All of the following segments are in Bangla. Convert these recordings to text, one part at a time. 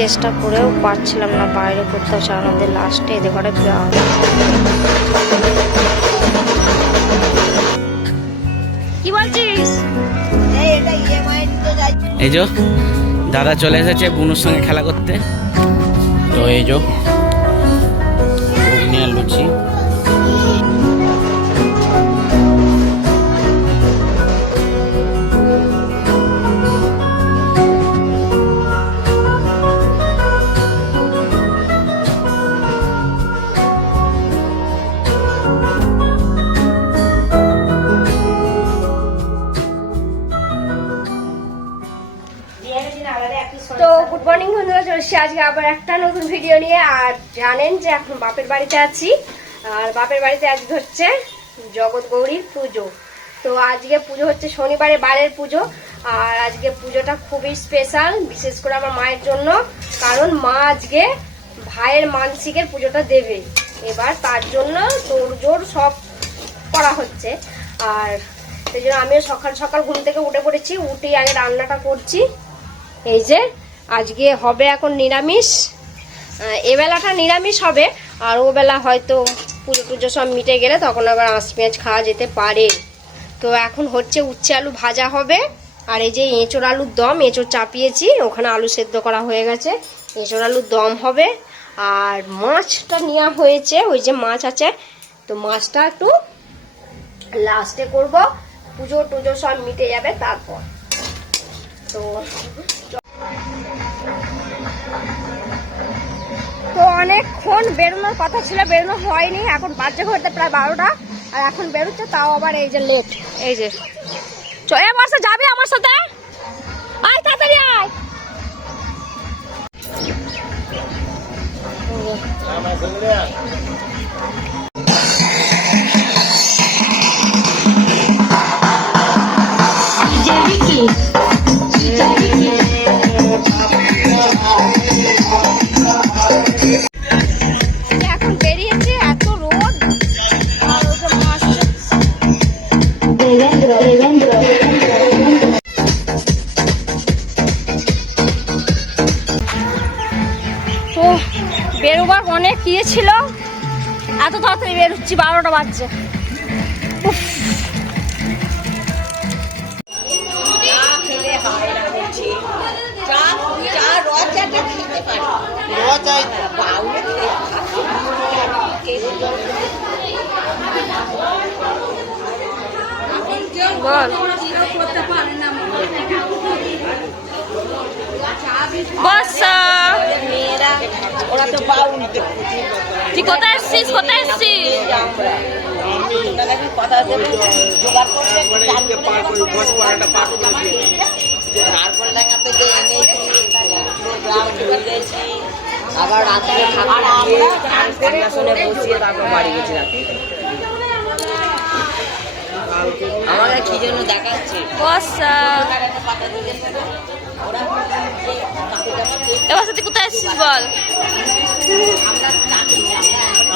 চেষ্টা করেও পারছিলাম না বাইরে কোথাও চালানোদের। লাস্টে এদের ঘরে গ্রাম। কি বলছিস? এই যে দাদা চলে এসেছে বুনুর সঙ্গে খেলা করতে। তো এই যে ঘুগনি আর লুচি। তো গুড মর্নিং বন্ধুরা, চলে এসেছি আজকে আবার একটা নতুন ভিডিও নিয়ে। আর জানেন যে এখন বাপের বাড়িতে আছি, আর বাপের বাড়িতে আজকে হচ্ছে জগৎ গৌরীর পুজো। তো আজকে পুজো হচ্ছে শনিবারে, বারের পুজো। আর আজকে পুজোটা খুবই স্পেশাল, বিশেষ করে আমার মায়ের জন্য, কারণ মা আজকে ভাইয়ের মানসিকের পুজোটা দেবে। এবার তার জন্য তোড়জোড় সব করা হচ্ছে। আর সেই জন্য আমিও সকাল সকাল ঘুম থেকে উঠে পড়েছি। উঠেই আগে রান্নাটা করছি। এই যে আজকে হবে এখন নিরামিষ, এবেলাটা নিরামিষ হবে। আর ও বেলা হয়তো পুজো টুজো সব মিটে গেলে তখন আবার আঁশ পেঁয়াজ খাওয়া যেতে পারে। তো এখন হচ্ছে উচ্ছে আলু ভাজা হবে। আর এই যে এঁচোড় আলুর দম, এঁচোড় চাপিয়েছি, ওখানে আলু সেদ্ধ করা হয়ে গেছে, এঁচোড় আলুর দম হবে। আর মাছটা নেওয়া হয়েছে, ওই যে মাছ আছে, তো মাছটা একটু লাস্টে করব, পুজো টুজো সব মিটে যাবে তারপর। তো অনেকক্ষণ বেরোনোর কথা ছিল, বেরোনো হয়নি। এখন বাজে হতে প্রায় 12টা, আর এখন বেরোচ্ছে, তাও আবার এই যে লেট। এই যে আমার সাথে যাবি, আমার সাথে আয়, তাড়াতাড়ি আয়। এখন বেরিয়েছে, এত রোদ। আর ওই যে মাছ তো বেরোবার অনেক ইয়ে ছিল, এত তাড়াতাড়ি বেরোচ্ছি, 12টা বাজছে। তুই কোথায় এসছিস? কোথায় এসছিস? আবার রাত্রে খাবার বসিয়ে তারপর বাড়ি গেছিলাম। আমাকে কি জন্য দেখাচ্ছে? এবার তুই কোথায় এসছিস বল?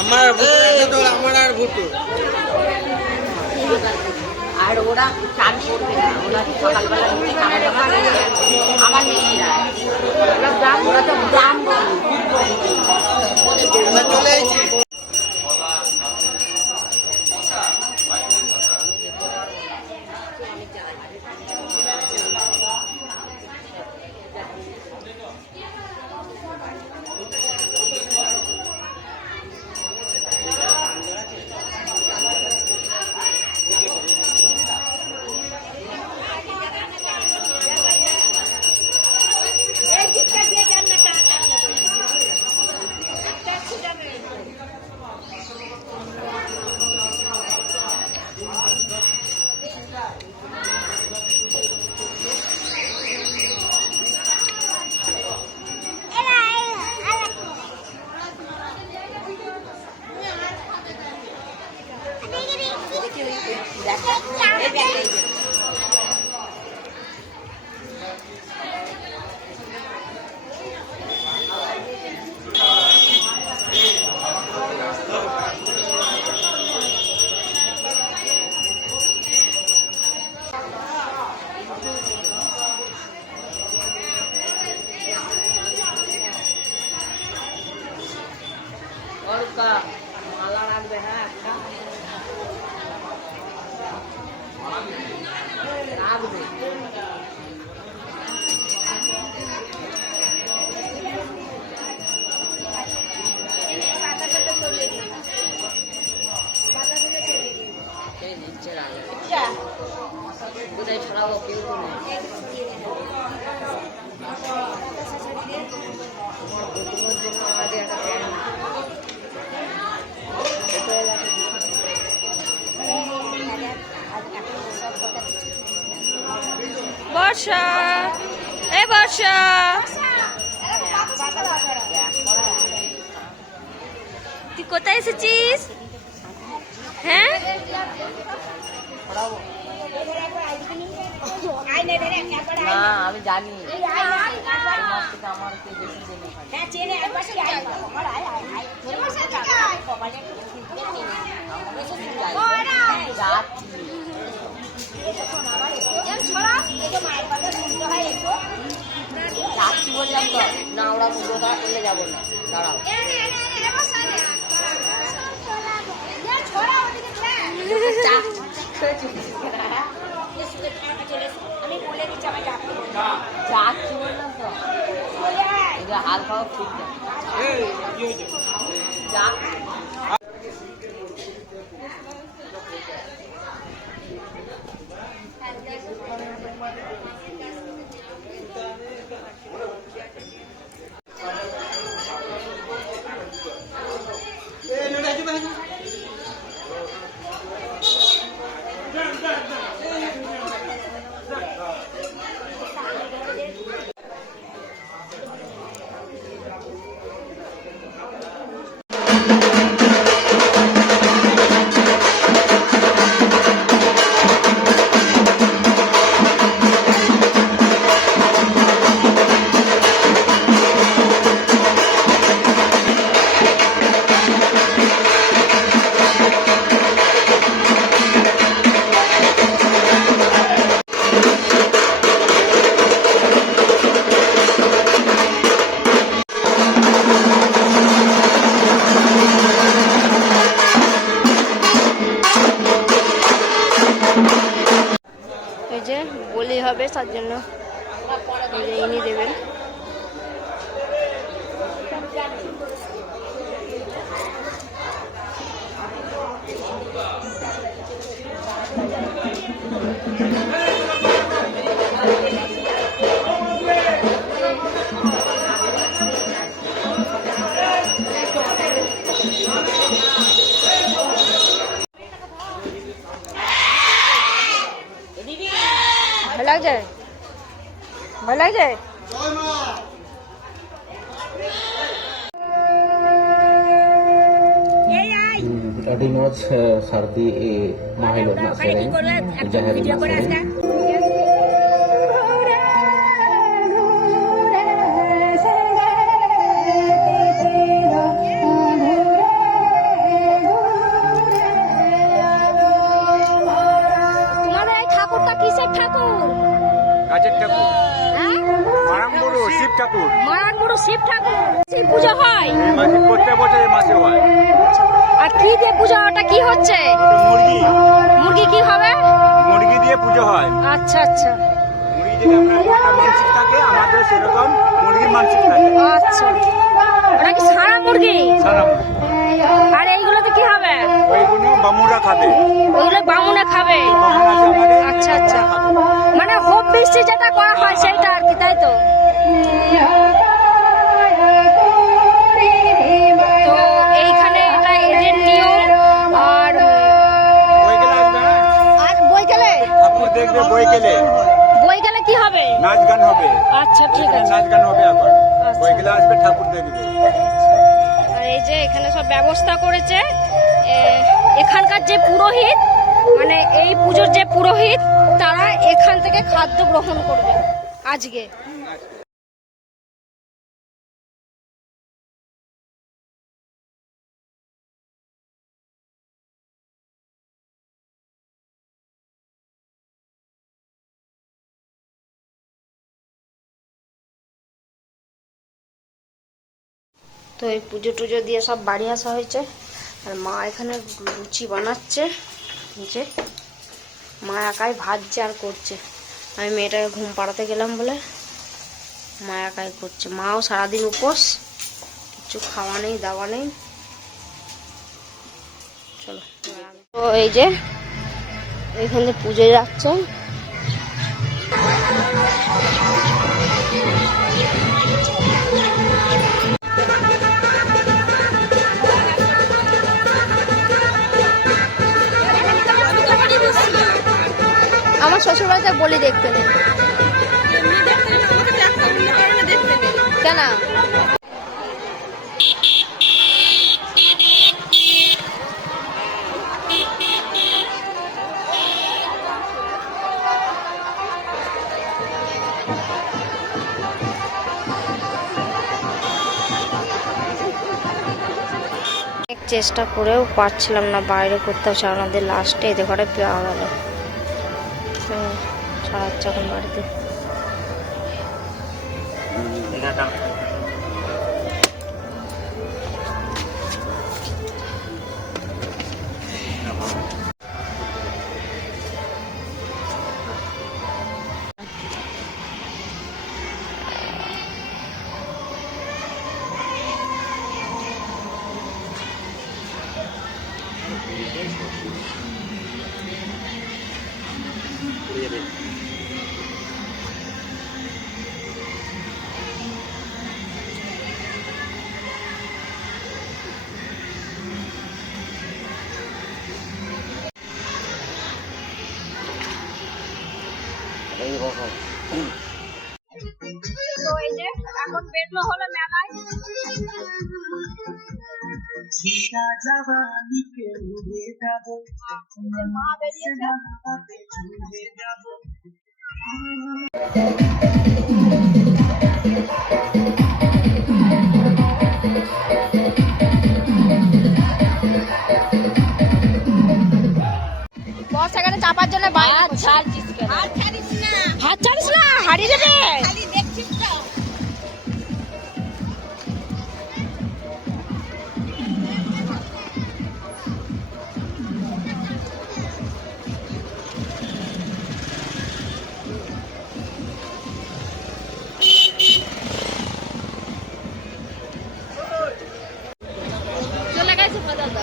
আমার আর ভুট্টো। আর ওরা চান করবে না, ওরা সকালবেলা আমার মেয়েরা ওরা তো গ্রাম চলে থাকবে। কোথায় ছড়াবো কেউ তো নেই। তোমার জন্য আমাদের একটা প্যান্ট বর্ষা, এই বর্ষা, তুই কোথায় এসেছিস? হ্যাঁ, না আমি জানি আমার বেশি যাচ্ছি বললাম তো না, ওরা পুজো দেওয়া করলে যাবো না, দাঁড়াও। যাচ্ছি বললাম তো, হাল খাওয়া ঠিক না। যা এই যে বলি হবে তার জন্য ইনি দেবেন। ভালো লাগছে, ভালো লাগছে। Adik Noj Sardi Mahilot nak sering Jahari nak sering তোমাদের এই ঠাকুরটা কিসের ঠাকুর? গাছের ঠাকুর, হ্যাঁ, মারাংবুড়ো শিব ঠাকুর। মারানবুড়ো শিব ঠাকুর। শিব পুজো হয় এই মাসে প্রত্যেক বছর এই মাসে হয়। আর কি দিয়ে পুজো? ওটা কি হচ্ছে? ওটা মুরগি, মুরগি কি হবে? মুরগি দিয়ে পুজো হয়। আচ্ছা আচ্ছা মুরগি যদি আপনার একটা মানসিক থাকে, আমাদের সেরকম মুরগির মানসিক থাকে। আচ্ছা, ওটা কি সারা মুরগি? সারা মুরগি। আর এইগুলোতে কি হবে? ওইগুলো বামুরা খাবে। ওইগুলো বামুনে খাবে। বামুন আছে আমাদের। আচ্ছা আচ্ছা, ওরা খাবে। মানে হোম বৃষ্টি যেটা করা হয় সেইটা আর কি, তাই তো? তো এইখানে এটা এদের নিয়ম। আর বই গেলে আসবে, হ্যাঁ? আর বই গেলে, ঠাকুর দেখবে বই গেলে বই গেলে কি হবে? নাচ গান হবে। আচ্ছা ঠিক আছে। নাচ গান হবে এখন। আচ্ছা। বই গেলে আসবে, ঠাকুর দেখবে। আর এই যে এখানে সব ব্যবস্থা করেছে এখানকার যে পুরোহিত, মানে এই পুজোর যে পুরোহিত, তারা এখান থেকে খাদ্য গ্রহণ করবে আজকে। তো এই পুজো টুজো দিয়ে সব বাড়ি আসা হয়েছে। আর মা এখানে লুচি বানাচ্ছে, যে মা একাই ভাজছে আর করছে। আমি মেয়েটাকে ঘুম পাড়াতে গেলাম বলে মা একাই করছে। মাও সারাদিন উপোস, কিছু খাওয়া নেই দাওয়া নেই। চলো, তো এই যে এইখানে পুজো যাচ্ছে। আমার শ্বশুর বাড়িতে বলি দেখতে নেই কেন? চেষ্টা করেও পারছিলাম না বাইরে করতে, আমাদের লাস্টে এদের ঘরে পাওয়া গেল। ছাড়াচ্ছে এখন বাড়িতে। তো এই যে এখন বেরনো হলো মেলায়। মা বেরিয়েছে। বস এখানে চাপার জন্য বাইরে হাত ছাড়িস না, হাত ছাড়িস না, হারিয়ে যাবে। খালি দেখছিস তো। চলে গেছে দাদা।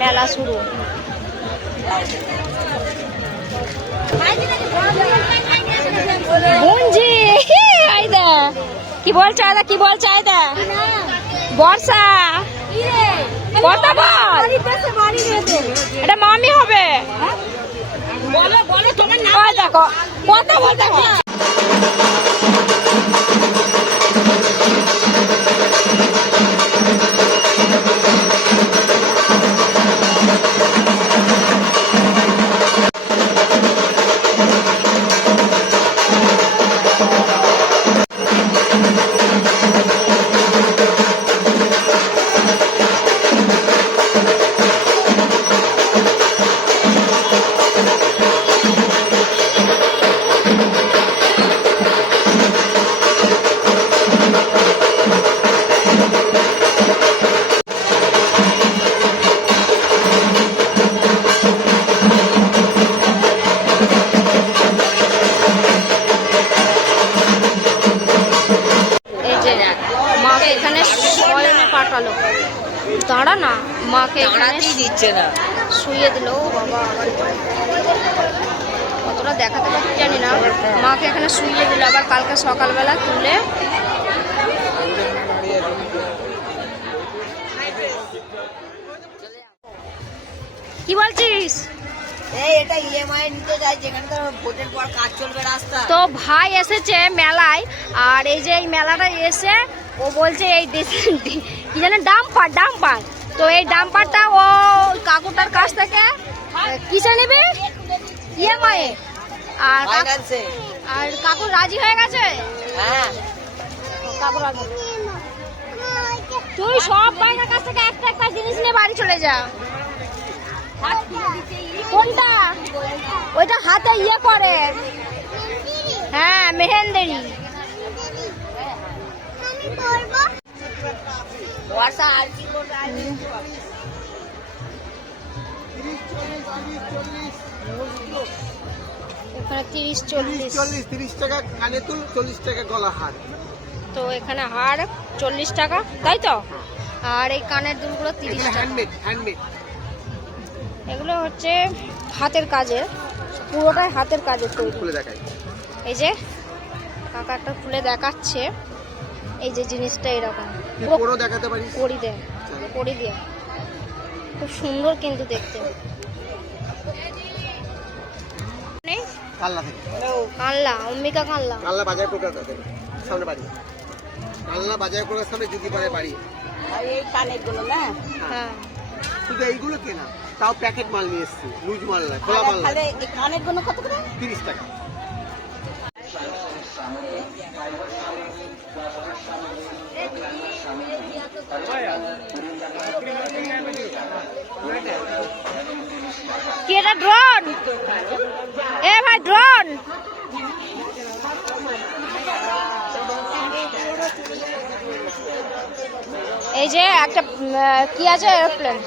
মেলা শুরু। বুঝি কি বলছে আয়দা, কি বলছে আয়দা? বর্ষা কথা বল, এটা মামি হবে। বলো বলো তোমার নাম। ওই দেখো কথা বলতে হবে। মাকে এখানে শয়নে পাঠালো। দাঁড়া না, মাকে এখানে দিচ্ছে না। শুয়ে দিল। ও বাবা, কতটা দেখাতে পারছি জানি না। মাকে এখানে শুয়ে দিল, আবার কালকে সকালবেলা তুলে কি বলছিস? এটা ইএমআই নিতে যাই, যেখানে তো ভোটের পর কাজ চলবে রাস্তা। তো ভাই এসেছে মেলায়, আর এই যে এই মেলাটা এসে ও বলছে এই কি জানে ডাম্পার। তো এই ডাম্পারটা ও কাকুটার কাছ থেকে কিসে নেবে? ইএমআই। আর কাকু রাজি হয়ে গেছে। হ্যাঁ, কাকু রাজি। তুই সব বাইরের কাছ থেকে একটা একটা জিনিস নিয়ে বাড়ি চলে যা। কোনটা? ওইটা হাতে ইয়ে করে। হ্যাঁ, মেহেন্দেরি। বর্ষা আর কি এখানে 30-40 30 টাকা কানে তুল, 40 টাকা গলা হার। তো এখানে হার 40 টাকা, তাই তো? আর এই কানের দুলগুলো 30 টাকা। হ্যান্ডমেড এগুলো হচ্ছে হাতের কাজের, পুরোটাই হাতের কাজের তৈরি। খুলে দেখাই। এই যে কাকাটা খুলে দেখাচ্ছে, এই যে জিনিসটা এরকম পুরো দেখাতে পারিস? করি দেয়, করি দিয়ে খুব সুন্দর কিন্তু দেখতে। কাল্লা থেকে। কানলা, অম্বিকা কানলা। কাল্লা বাজার কলকাতা থেকে, সামনে বাড়ি। কাল্লা বাজার কলকাতার সামনে যুগিপাড়ে বাড়ি। আর এই কানেরগুলো না, হ্যাঁ, শুধু এইগুলো কেনা, তাও প্যাকেট মাল নিয়ে এসছি, লুজ মাল নয়, খোলা মাল নয়। তাহলে এই কানেরগুলো কত করে? 30 টাকা। কি এটা ড্রোন? এ ভাই ড্রোন, এই যে একটা কি আছে এরোপ্লেন।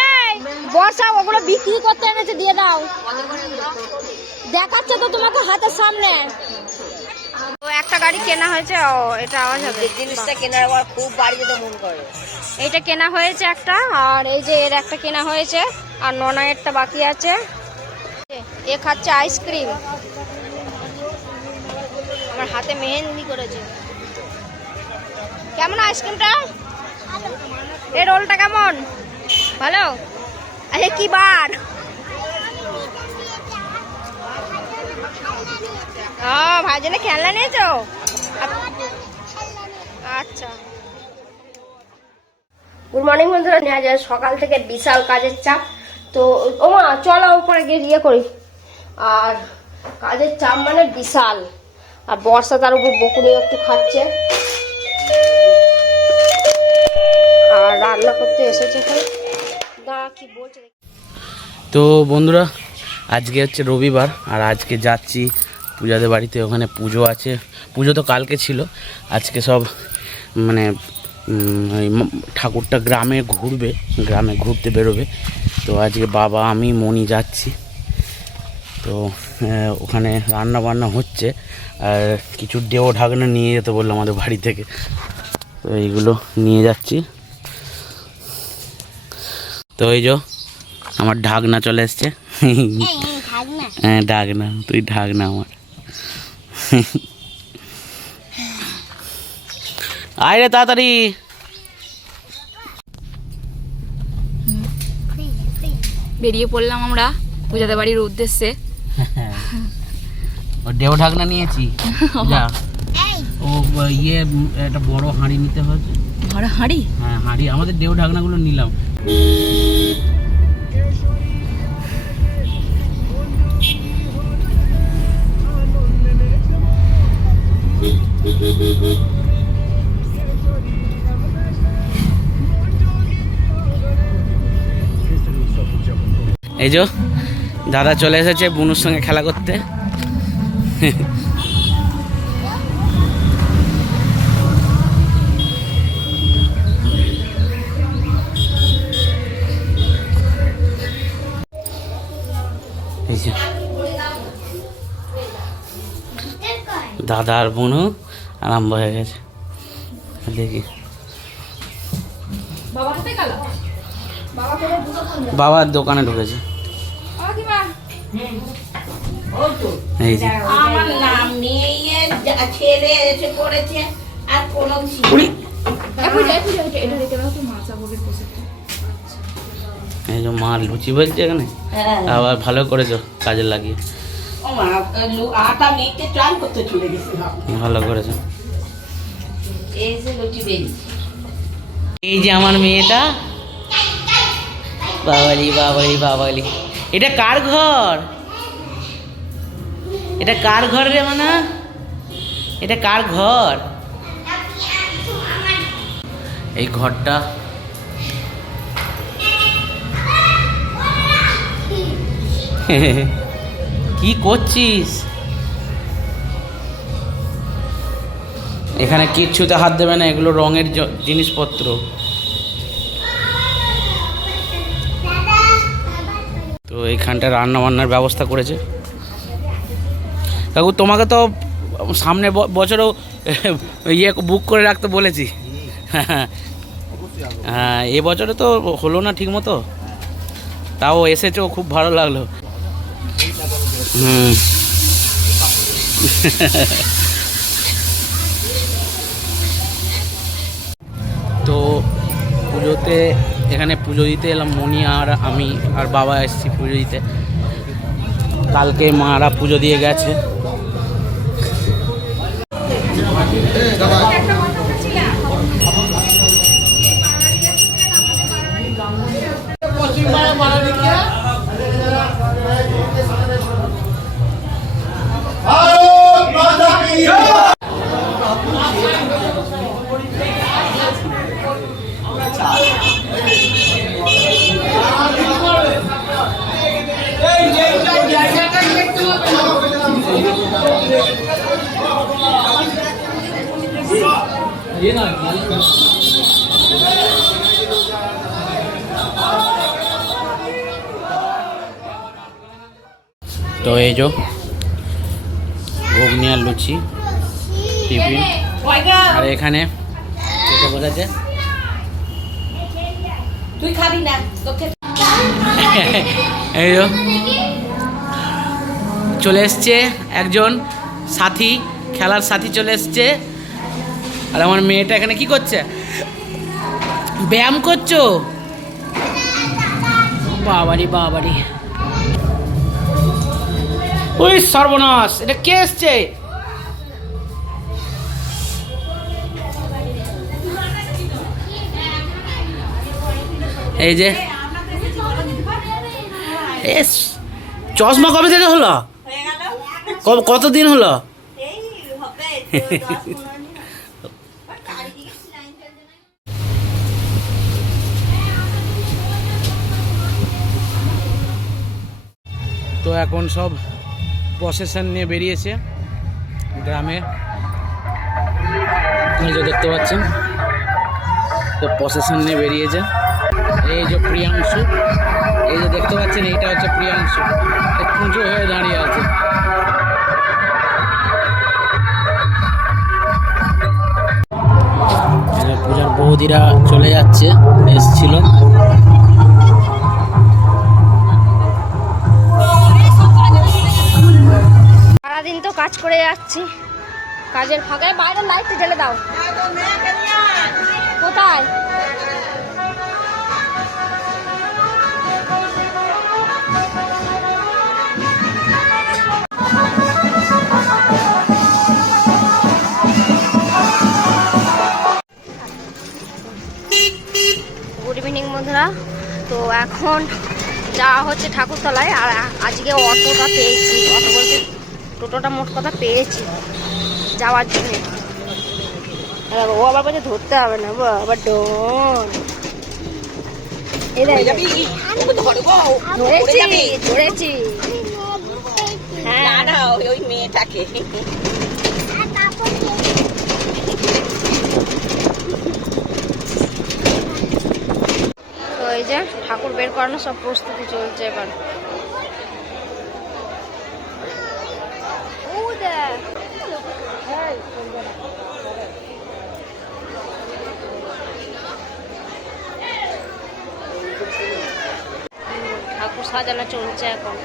এই বর্ষা, ওগুলো বিক্রি করতে এনেছে, দিয়ে দাও। দেখাচ্ছে তো তোমাকে হাতের সামনে। তো একটা গাড়ি কেনা হয়েছে, ও এটা আওয়াজ হবে। জিনিসটা কেনার আবার খুব বাড়ি যেতে মন করে। এইটা কেনা হয়েছে একটা, আর এই যে এর একটা কেনা হয়েছে, আর ননায়েরটা বাকি আছে। এ খাচ্ছে আইসক্রিম, আমার হাতে মেহেন্দি করেছে। কেমন আইসক্রিমটা? এই রোলটা কেমন? ভালো? আরে কি বার? ভাই জন্য খেলনা নিয়েছো? আচ্ছা, গুড মর্নিং বন্ধুরা। নেওয়া যায় সকাল থেকে বিশাল কাজের চাপ। তো ওমা চলো উপরে গিয়ে ইয়ে করি। আর কাজের চাপ মানে বিশাল, আর বর্ষা তার উপর বকুনি একটু খাচ্ছে। আর রান্না করতে এসেছে, কি বলছে। তো বন্ধুরা, আজকে হচ্ছে রবিবার, আর আজকে যাচ্ছি পূজাদের বাড়িতে। ওখানে পুজো আছে। পুজো তো কালকে ছিল, আজকে সব মানে ঠাকুরটা গ্রামে ঘুরবে, গ্রামে ঘুরতে বেরোবে। তো আজকে বাবা, আমি, মনি যাচ্ছি। তো ওখানে রান্না বান্না হচ্ছে, আর কিছু ডেও ঢাকনা নিয়ে যেতে বললো আমাদের বাড়ি থেকে। তো এইগুলো নিয়ে যাচ্ছি। তো এই যে আমার ঢাকনা চলে এসছে। হ্যাঁ ঢাকনা, তুই ঢাকনা আমার। আয় রে তাড়াতাড়ি। বেরিয়ে পড়লাম আমরা পূজাদের বাড়ির উদ্দেশ্যে। ও ডেও ঢাকনা নিয়েছি। যা, ও ইয়ে একটা বড় হাঁড়ি নিতে হয়েছে। বড় হাঁড়ি? হ্যাঁ হাঁড়ি, আমাদের ডেও ঢাকনাগুলো নিলাম। এই যে দাদা চলে এসেছে বুনুর সঙ্গে খেলা করতে। এই যে দাদা আর বুনু আরম্ভ হয়ে গেছে। দেখি বাবা দোকানে ঢুকেছে। এই যে আমার নাম নিয়ে ছেলে এসে পড়েছে, আর কোনো এই যে মা লুচি বলছে এখানে, আবার ভালো করেছো কাজে লাগিয়ে। আটা মেখে চান করতে চলে গেছে। ভালো করেছো। এই যে লুচি বেরিয়েছে। এই যে আমার মেয়েটা, বাবালি বাবালি বাবালি। এটা কার ঘর? এটা কার ঘর রে মানা? এটা কার ঘর? এই ঘরটা কি করছিস? এখানে কিচ্ছুতে হাত দেবে না, এগুলো রঙের জিনিসপত্র। তো এইখানটা রান্না বান্নার ব্যবস্থা করেছে কাকু। তোমাকে তো সামনে বছরও ইয়ে বুক করে রাখতে বলেছি। হ্যাঁ, এবছরে তো হলো না ঠিক মতো, তাও এসেছো, খুব ভালো লাগলো। হুম। তো পুজোতে এখানে পুজো দিতে এলাম, মনি আর আমি আর বাবা এসেছি পুজো দিতে। কালকে মারা পুজো দিয়ে গেছে। তো এই যে ঘুগনি আর লুচি টিফিন, আর এখানে এটা বোঝাচ্ছে তুই খাবি না তোকে। এই যে চলে এসছে একজন সাথী, খেলার সাথী চলে এসছে। আর আমার মেয়েটা এখানে কি করছে? ব্যায়াম করছো? বাবারি বাবারি, ওই সর্বনাশ, এটা কে এসছে? এই যে চশমা কবে থেকে হলো? কতদিন হলো? তো এখন সব প্রসেশন নিয়ে বেরিয়েছে গ্রামে, এই যে দেখতে পাচ্ছেন। তো প্রসেশন নিয়ে বেরিয়েছে। এই যে প্রিয়াংশু, এই যে দেখতে পাচ্ছেন, এইটা হচ্ছে প্রিয়াংশু, পুজো হয়ে দাঁড়িয়ে আছে। পূজার বৌদিরা চলে যাচ্ছে, এসছিল। সারাদিন তো কাজ করে যাচ্ছি, কাজের ফাঁকে বাইরে লাইট জ্বেলে দাও। কোথায়? গুড ইভিনিং বন্ধুরা। তো এখন যাওয়া হচ্ছে ঠাকুরতলায়। আর আজকে অটোটা পেয়েছি, অটো বলতে টোটোটা মোট কথা পেয়েছি যাওয়ার জন্য। ও আবার বলছে ধরতে হবে না, আবার ডন। ধরেছি হ্যাঁ, ওই মেয়েটাকে তো এই যে ঠাকুর বের করানো সব প্রস্তুতি চলছে এবার। ঠাকুর সাজানো চলছে এখন।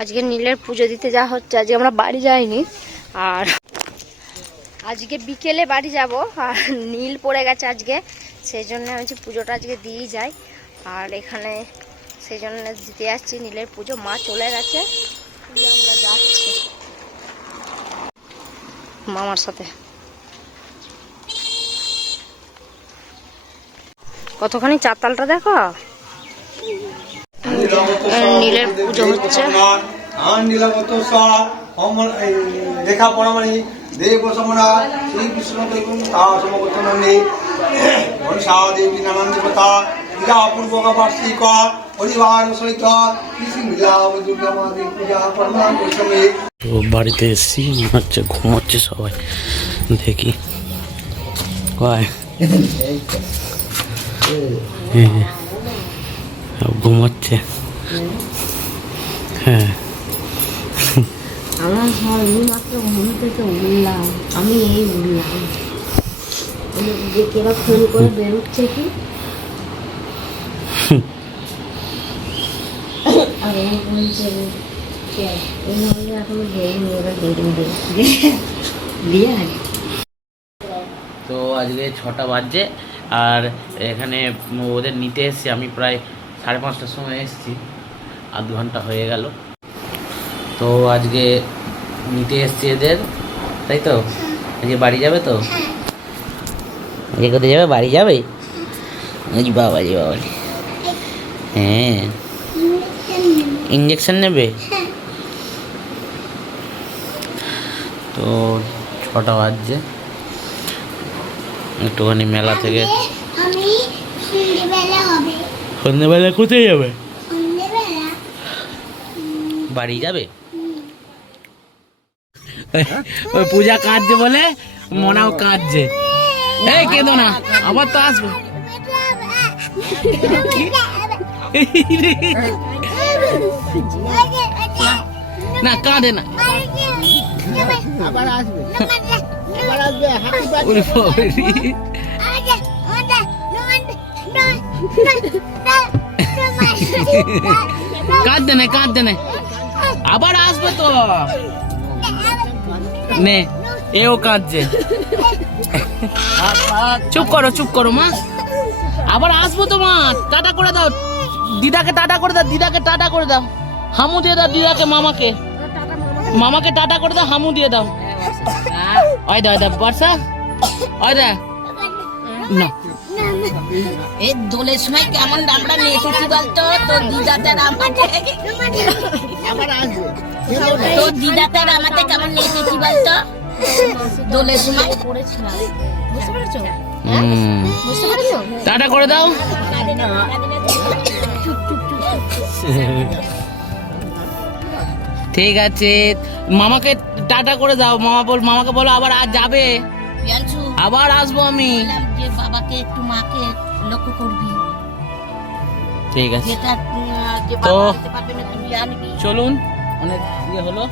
আজকে নীলের পুজো দিতে যাওয়া হচ্ছে। আজকে আমরা বাড়ি যাইনি, আর আজকে বিকেলে বাড়ি যাব। আর নীল পড়ে গেছে আজকে, সেই জন্য আমি পুজোটা আজকে দিয়েই যাই। আর এখানে সেই জন্য দিতে যাচ্ছি নীলের পুজো। মা চলে গেছে, আমরা যাচ্ছি মামার সাথে। কতখানি চাতালটা দেখো। নীলের পুজো হচ্ছে। লেখা পড়ামানি দেব সমনা শ্রীকৃষ্ণ দেখুন তা সমগতনন্দে মনসা দেবী নানান দেবতা পূজা পূর্বক বার্ষিক পরিবার সহিত কৃষ্ণা দুর্গা মা দেবী পূজা প্রমাণ করছে। তো বাড়িতে এসেছি, মনে হচ্ছে ঘুমোচ্ছে সবাই, দেখি কয় ঘুমোচ্ছে। হ্যাঁ আমার মাত্র ঘুম থেকে উঠলাম, আমি এই উঠলাম যে কেরা ফোন করে বেরোচ্ছে কি আর এই বলছে এই এখনো বেরিয়ে এবার বেরিয়ে দিয়ে আগে। তো আজকে 6টা বাজছে, আর এখানে ওদের নিতে এসেছি আমি প্রায় 5:30টার সময় এসেছি, আধ ঘন্টা হয়ে গেল। তো আজকে নিতে এসেছি এদের, তাই তো? আজকে বাড়ি যাবে তো? আজকে কোথায় যাবে? বাড়ি যাবে? বাবা জি বাবা, হ্যাঁ ইঞ্জেকশন নেবে। তো 6টা বাজছে, একটুখানি মেলা থেকে। সন্ধ্যেবেলা কোথায় যাবে? বাড়ি যাবে। ওই পূজা কাঁদছে বলে মনাও কাঁদছে। এই কেঁদো না, আবার তো আসবো। না কাঁদে না, আবার আসবে, আবার আসবে। ওরে বাবারে। কাঁদতে নে, কাঁদতে নে, আবার আসবে তো। নে এও কাঁদছে। চুপ করো, চুপ করো মা, আবার আসবো তো মা। টাটা করে দাও দিদাকে, টাটা করে দাও দিদাকে, টাটা করে দাও, হামু দিয়ে দাও দিদাকে, মামাকে, মামাকে টাটা করে দাও, হামু দিয়ে দাও। ওই দা দা বর্ষা, ওই দা না। এই দোলের সময় কেমন আমরা নেচেছি বলতো, তোর দিদাতে আমাদের, তোর দিদাতে আমাদের কেমন নেচেছি বলতো দোলের সময়। করেছিলাম, বুঝতে পেরেছো? বুঝতে পেরেছো? টাটা করে দাও। ঠিক আছে, মামাকে টাটা করে দাও। মামাকে বলো আবার আজ যাবে, আবার আসবো আমি। যে বাবাকে একটু মাকে লক্ষ্য করবি, ঠিক আছে। যেটা যে তো বাবা দিতে পারবে না তুই আনবি। চলুন, অনেক ইয়ে হলো।